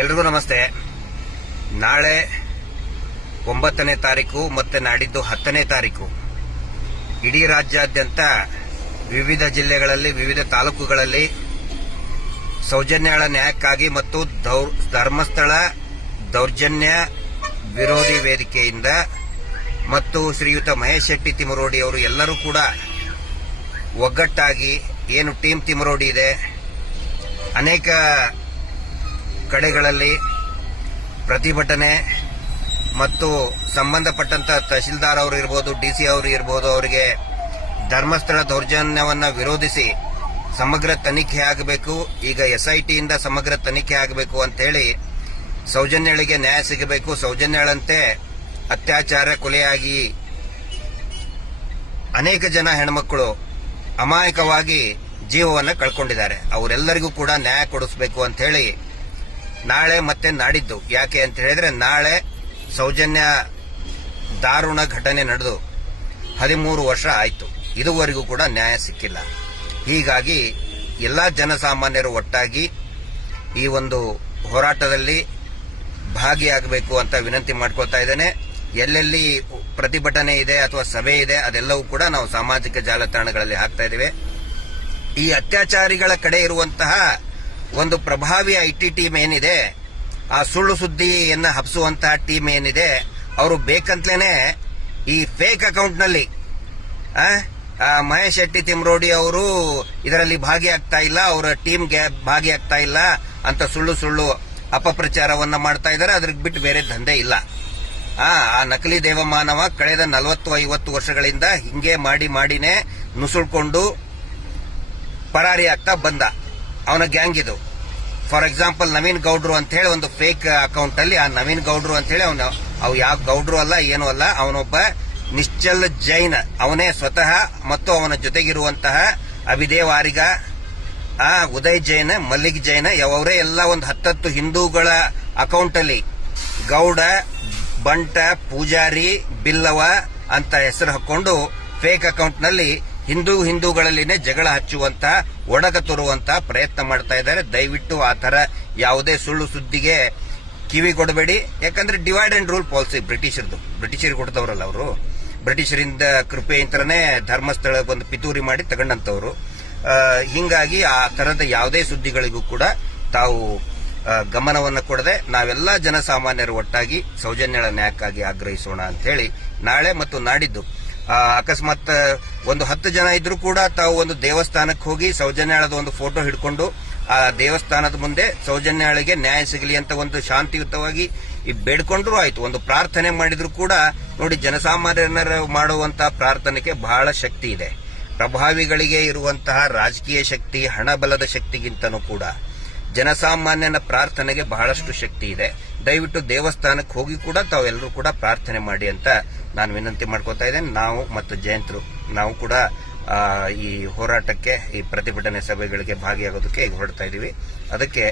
ಎಲ್ರಿಗೂ ನಮಸ್ತೆ. ನಾಳೆ 9ನೇ ತಾರೀಕು ಮತ್ತೆ ನಾಡಿದ್ದು 10ನೇ ತಾರೀಕು ಇಡೀ ರಾಜ್ಯಾದ್ಯಂತ ವಿವಿಧ ಜಿಲ್ಲೆಗಳಲ್ಲಿ ವಿವಿಧ ತಾಲೂಕುಗಳಲ್ಲಿ ಸೌಜನ್ಯಗಳ ನ್ಯಾಯಕ್ಕಾಗಿ ಮತ್ತು ಧರ್ಮಸ್ಥಳ ದೌರ್ಜನ್ಯ ವಿರೋಧಿ ವೇದಿಕೆಯಿಂದ ಮತ್ತು ಶ್ರೀಯುತ ಮಹೇಶ್ ಶೆಟ್ಟಿ ತಿಮರೋಡಿ ಅವರು ಎಲ್ಲರೂ ಕೂಡ ಒಗ್ಗಟ್ಟಾಗಿ ಏನು ಟೀಮ್ ತಿಮರೋಡಿ ಇದೆ, ಅನೇಕ ಕಡೆಗಳಲ್ಲಿ ಪ್ರತಿಭಟನೆ ಮತ್ತು ಸಂಬಂಧಪಟ್ಟಂತ ತಹಶೀಲ್ದಾರ್ ಅವರು ಇರಬಹುದು, ಡಿಸಿ ಅವರು ಇರಬಹುದು, ಅವರಿಗೆ ಧರ್ಮಸ್ಥಳ ದೌರ್ಜನ್ಯವನ್ನ ವಿರೋಧಿಸಿ ಸಮಗ್ರ ತನಿಖೆ ಆಗಬೇಕು, ಈಗ SITಯಿಂದ ಸಮಗ್ರ ತನಿಖೆ ಆಗಬೇಕು ಅಂತ ಹೇಳಿ ಸೌಜನ್ಯಳಿಗೆ ನ್ಯಾಯ ಸಿಗಬೇಕು. ಸೌಜನ್ಯಳಂತೆ ಅತ್ಯಾಚಾರ ಕೊಲೆಯಾಗಿ ಅನೇಕ ಜನ ಹೆಣ್ಮಕ್ಕಳು ಅಮಾಯಕವಾಗಿ ಜೀವವನ್ನು ಕಳ್ಕೊಂಡಿದ್ದಾರೆ. ಅವರೆಲ್ಲರಿಗೂ ಕೂಡ ನ್ಯಾಯ ಕೊಡಿಸಬೇಕು ಅಂತ ಹೇಳಿ ನಾಳೆ ಮತ್ತೆ ನಾಡಿದ್ದು, ಯಾಕೆ ಅಂತ ಹೇಳಿದ್ರೆ ನಾಳೆ ಸೌಜನ್ಯ ದಾರುಣ ಘಟನೆ ನಡೆದು 13 ವರ್ಷ ಆಯಿತು, ಇದುವರೆಗೂ ಕೂಡ ನ್ಯಾಯ ಸಿಕ್ಕಿಲ್ಲ. ಹೀಗಾಗಿ ಎಲ್ಲಾ ಜನಸಾಮಾನ್ಯರು ಒಟ್ಟಾಗಿ ಈ ಒಂದು ಹೋರಾಟದಲ್ಲಿ ಭಾಗಿಯಾಗಬೇಕು ಅಂತ ವಿನಂತಿ ಮಾಡ್ಕೊಳ್ತಾ ಇದ್ದೇನೆ. ಎಲ್ಲೆಲ್ಲಿ ಪ್ರತಿಭಟನೆ ಇದೆ ಅಥವಾ ಸಭೆ ಇದೆ ಅದೆಲ್ಲವೂ ಕೂಡ ನಾವು ಸಾಮಾಜಿಕ ಜಾಲತಾಣಗಳಲ್ಲಿ ಹಾಕ್ತಾ ಇದ್ದೇವೆ. ಈ ಅತ್ಯಾಚಾರಿಗಳ ಕಡೆ ಇರುವಂತಹ ಒಂದು ಪ್ರಭಾವಿ IT ಟೀಮ್ ಏನಿದೆ, ಆ ಸುಳ್ಳು ಸುದ್ದಿಯನ್ನ ಹಬ್ಬಿಸುವಂತಹ ಟೀಮ್ ಏನಿದೆ, ಅವರು ಬೇಕಂತಲೇನೆ ಈ ಫೇಕ್ ಅಕೌಂಟ್ನಲ್ಲಿ ಮಹೇಶ್ ಶೆಟ್ಟಿ ತಿಮರೋಡಿ ಅವರು ಇದರಲ್ಲಿ ಭಾಗಿಯಾಗ್ತಾ ಇಲ್ಲ, ಅವರ ಟೀಮ್ಗೆ ಭಾಗಿಯಾಗ್ತಾ ಇಲ್ಲ ಅಂತ ಸುಳ್ಳು ಸುಳ್ಳು ಅಪಪ್ರಚಾರವನ್ನ ಮಾಡ್ತಾ ಇದ್ದಾರೆ. ಅದ್ರ ಬಿಟ್ಟು ಬೇರೆ ದಂಧೆ ಇಲ್ಲ. ಆ ನಕಲಿ ದೇವಮಾನವ ಕಳೆದ 40-50 ವರ್ಷಗಳಿಂದ ಹಿಂಗೆ ಮಾಡಿನೇ ನುಸುಳ್ಕೊಂಡು ಪರಾರಿ ಆಗ್ತಾ ಬಂದ. ಅವನ ಗ್ಯಾಂಗ್ ಇದು. ಫಾರ್ ಎಕ್ಸಾಂಪಲ್ ನವೀನ್ ಗೌಡ್ರು ಅಂತ ಹೇಳಿ ಒಂದು ಫೇಕ್ ಅಕೌಂಟ್ ಅಲ್ಲಿ, ಆ ನವೀನ್ ಗೌಡ್ರು ಅಂತ ಹೇಳಿ ಅವು ಯಾವ ಗೌಡ್ರು ಅಲ್ಲ, ಏನೂ ಅಲ್ಲ, ಅವನೊಬ್ಬ ನಿಶ್ಚಲ್ ಜೈನ್, ಅವನೇ ಸ್ವತಃ, ಮತ್ತು ಅವನ ಜೊತೆಗಿರುವಂತಹ ಅಭಿದೇವ್ ಆರಿಗ, ಉದಯ್ ಜೈನ್, ಮಲ್ಲಿಕ್ ಜೈನ್, ಅವರೇ ಎಲ್ಲ ಒಂದು 10 ಹಿಂದೂಗಳ ಅಕೌಂಟ್ ಅಲ್ಲಿ ಗೌಡ, ಬಂಟ, ಪೂಜಾರಿ, ಬಿಲ್ಲವ ಅಂತ ಹೆಸರು ಹಾಕೊಂಡು ಫೇಕ್ ಅಕೌಂಟ್ ನಲ್ಲಿ ಹಿಂದೂಗಳಲ್ಲಿನೇ ಜಗಳ ಹಚ್ಚುವಂತ, ಒಡಕ ತರುವಂತ ಪ್ರಯತ್ನ ಮಾಡ್ತಾ ಇದ್ದಾರೆ. ದಯವಿಟ್ಟು ಆ ತರ ಯಾವುದೇ ಸುಳ್ಳು ಸುದ್ದಿಗೆ ಕಿವಿ ಕೊಡಬೇಡಿ. ಯಾಕಂದ್ರೆ ಡಿವೈಡ್ ಅಂಡ್ ರೂಲ್ ಪಾಲಿಸಿ ಬ್ರಿಟಿಷರಿಗೆ ಕೊಡ್ತವ್ರಲ್ಲ ಅವರು, ಬ್ರಿಟಿಷರಿಂದ ಕೃಪೆಯಿಂದನೇ ಧರ್ಮಸ್ಥಳ ಒಂದು ಪಿತೂರಿ ಮಾಡಿ ತಗೊಂಡಂತವ್ರು. ಹಿಂಗಾಗಿ ಆ ತರದ ಯಾವುದೇ ಸುದ್ದಿಗಳಿಗೂ ಕೂಡ ತಾವು ಗಮನವನ್ನು ಕೊಡದೆ ನಾವೆಲ್ಲ ಜನಸಾಮಾನ್ಯರು ಒಟ್ಟಾಗಿ ಸೌಜನ್ಯಳ ನ್ಯಾಯಕ್ಕಾಗಿ ಆಗ್ರಹಿಸೋಣ ಅಂತ ಹೇಳಿ ನಾಳೆ ಮತ್ತು ನಾಡಿದ್ದು ಅಕಸ್ಮಾತ್ ಒಂದು 10 ಜನ ಇದ್ರೂ ಕೂಡ ತಾವು ಒಂದು ದೇವಸ್ಥಾನಕ್ಕೆ ಹೋಗಿ ಸೌಜನ್ಯಳದ ಒಂದು ಫೋಟೋ ಹಿಡ್ಕೊಂಡು ಆ ದೇವಸ್ಥಾನದ ಮುಂದೆ ಸೌಜನ್ಯಳಿಗೆ ನ್ಯಾಯ ಸಿಗಲಿ ಅಂತ ಒಂದು ಶಾಂತಿಯುತವಾಗಿ ಬೇಡ್ಕೊಂಡ್ರು ಆಯ್ತು. ಒಂದು ಪ್ರಾರ್ಥನೆ ಮಾಡಿದ್ರು ಕೂಡ ನೋಡಿ, ಜನಸಾಮಾನ್ಯರ ಮಾಡುವಂತಹ ಪ್ರಾರ್ಥನೆಗೆ ಬಹಳ ಶಕ್ತಿ ಇದೆ. ಪ್ರಭಾವಿಗಳಿಗೆ ಇರುವಂತಹ ರಾಜಕೀಯ ಶಕ್ತಿ, ಹಣಬಲದ ಶಕ್ತಿಗಿಂತನೂ ಕೂಡ ಜನಸಾಮಾನ್ಯನ ಪ್ರಾರ್ಥನೆಗೆ ಬಹಳಷ್ಟು ಶಕ್ತಿ ಇದೆ. ದಯವಿಟ್ಟು ದೇವಸ್ಥಾನಕ್ಕೆ ಹೋಗಿ ಕೂಡ ತಾವೆಲ್ಲರೂ ಕೂಡ ಪ್ರಾರ್ಥನೆ ಮಾಡಿ ಅಂತ ನಾನು ವಿನಂತಿ ಮಾಡ್ಕೊತಾ ಇದ್ದೇನೆ. ನಾವು ಮತ್ತು ಜಯಂತರು ನಾವು ಕೂಡ ಈ ಹೋರಾಟಕ್ಕೆ, ಈ ಪ್ರತಿಭಟನೆ ಸಭೆಗಳಿಗೆ ಭಾಗಿಯಾಗೋದಕ್ಕೆ ಈಗ ಹೊರಡ್ತಾ ಇದೀವಿ. ಅದಕ್ಕೆ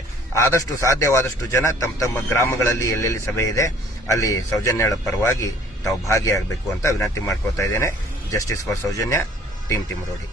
ಆದಷ್ಟು ಸಾಧ್ಯವಾದಷ್ಟು ಜನ ತಮ್ಮ ಗ್ರಾಮಗಳಲ್ಲಿ ಎಲ್ಲೆಲ್ಲಿ ಸಭೆ ಇದೆ ಅಲ್ಲಿ ಸೌಜನ್ಯಳ ಪರವಾಗಿ ತಾವು ಭಾಗಿಯಾಗಬೇಕು ಅಂತ ವಿನಂತಿ ಮಾಡ್ಕೊತಾ ಇದ್ದೇನೆ. Justice for Soujanya, team Thimarodi.